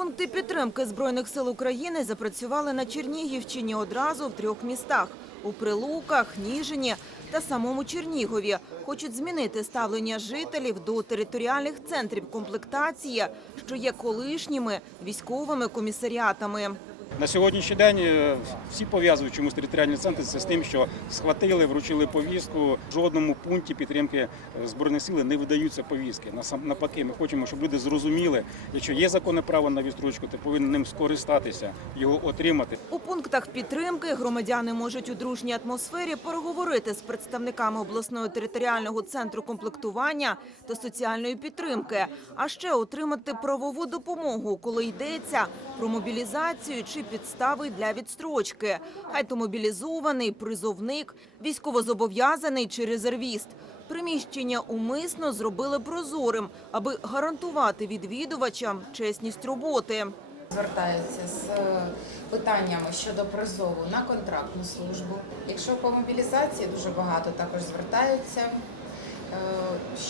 Пункти підтримки Збройних сил України запрацювали на Чернігівщині одразу в трьох містах – у Прилуках, Ніжині та самому Чернігові. Хочуть змінити ставлення жителів до територіальних центрів комплектації, що є колишніми військовими комісаріатами. На сьогоднішній день е, всі пов'язують чомусь територіальні центри це з тим, що схватили, вручили повістку. В жодному пункті підтримки е, збройних сил не видаються повістки. Навпаки, ми хочемо, щоб люди зрозуміли, якщо є законне право на відстрочку, ти повинен ним скористатися, його отримати. У пунктах підтримки громадяни можуть у дружній атмосфері переговорити з представниками обласного територіального центру комплектування та соціальної підтримки, а ще отримати правову допомогу, коли йдеться про мобілізацію чи підстави для відстрочки. Хай то мобілізований, призовник, військовозобов'язаний чи резервіст. Приміщення умисно зробили прозорим, аби гарантувати відвідувачам чесність роботи. звертаються з е, питаннями щодо призову на контрактну службу. Якщо по мобілізації дуже багато також звертаються е,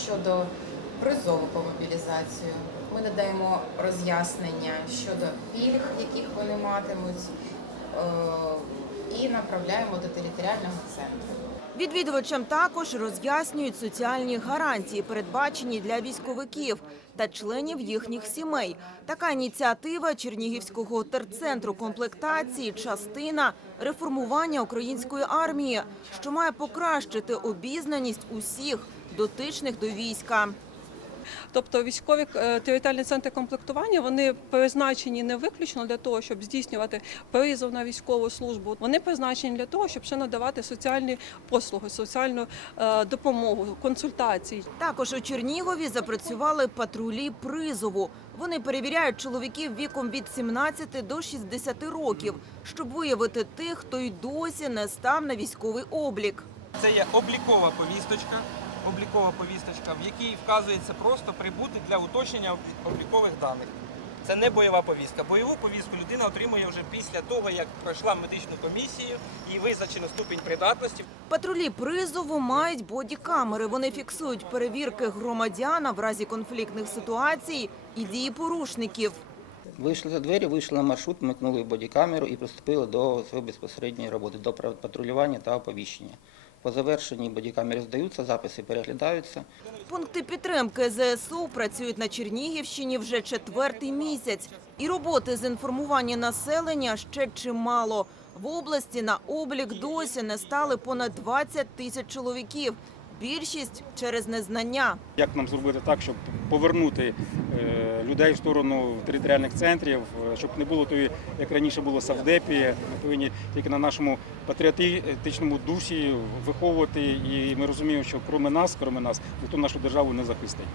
щодо призову по мобілізацію. Ми надаємо роз'яснення щодо пільг, яких вони матимуть, е, і направляємо до територіального центру. Відвідувачам також роз'яснюють соціальні гарантії, передбачені для військовиків та членів їхніх сімей. Така ініціатива Чернігівського терцентру комплектації частина реформування української армії, що має покращити обізнаність усіх дотичних до війська. Тобто військові е, територіальні центри комплектування вони призначені не виключно для того, щоб здійснювати призов на військову службу. Вони призначені для того, щоб ще надавати соціальні послуги, соціальну е, допомогу, консультації. Також у Чернігові запрацювали патрулі призову. Вони перевіряють чоловіків віком від 17 до 60 років, щоб виявити тих, хто й досі не став на військовий облік. Це є облікова повісточка, облікова повісточка, в якій вказується просто прибути для уточнення облікових даних. Це не бойова повістка. Бойову повістку людина отримує вже після того, як пройшла медичну комісію і визначено ступінь придатності. Патрулі призову мають бодікамери. Вони фіксують перевірки громадяна в разі конфліктних ситуацій і дії порушників. Вийшли за двері, вийшли на маршрут, вмикнули бодікамеру і приступили до своєї безпосередньої роботи, до патрулювання та оповіщення. По завершенні бодікамери здаються, записи переглядаються. Пункти підтримки ЗСУ працюють на Чернігівщині вже четвертий місяць. І роботи з інформування населення ще чимало. В області на облік досі не стали понад 20 тисяч чоловіків. Більшість через незнання. Як нам зробити так, щоб повернути е, людей в сторону територіальних центрів, е, щоб не було тої, як раніше було Савдепі. Ми повинні тільки на нашому патріотичному дусі виховувати. І ми розуміємо, що кроме нас, кроме нас, ніхто нашу державу не захистить.